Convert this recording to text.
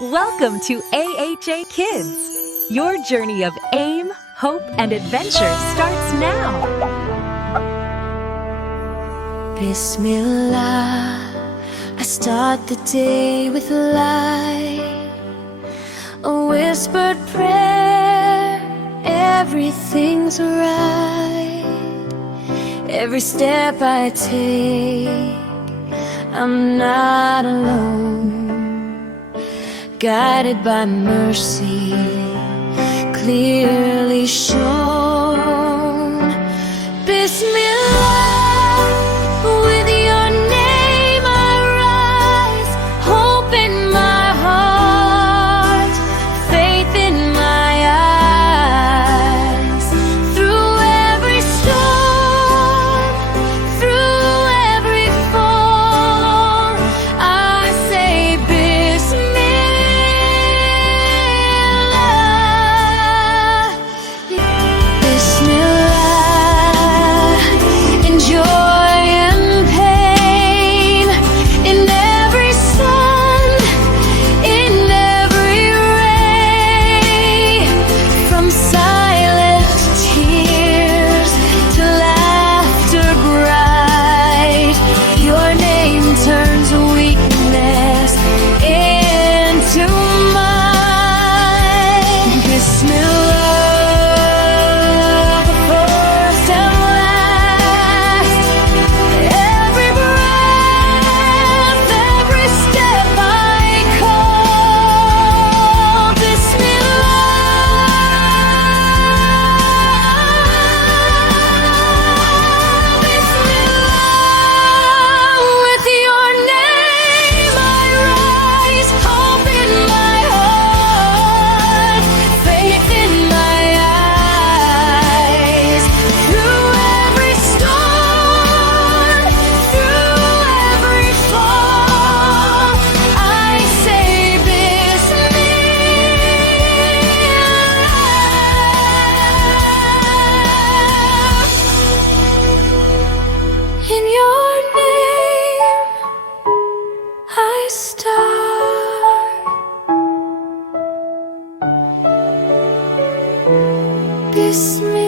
Welcome to AHA Kids. Your journey of aim, hope, and adventure starts now. Bismillah, I start the day with light, a whispered prayer, everything's right. Every step I take, I'm not alone, guided by mercy, clearly shown. Bismillah, with your name I rise, hope in my heart, faith in my eyes. Through every storm, through every fall, I say Bismillah. Bismillah, in joy and pain, in every sun, in every ray, from silent tears to laughter bright, your name turns weakness into mine. Bismillah, the first and last, every breath, every step I call. Bismillah, Bismillah, with your name I rise, hope in my heart, faith in my eyes. Through every storm, through every fall, I say Bismillah. In your name I start. Bismillah.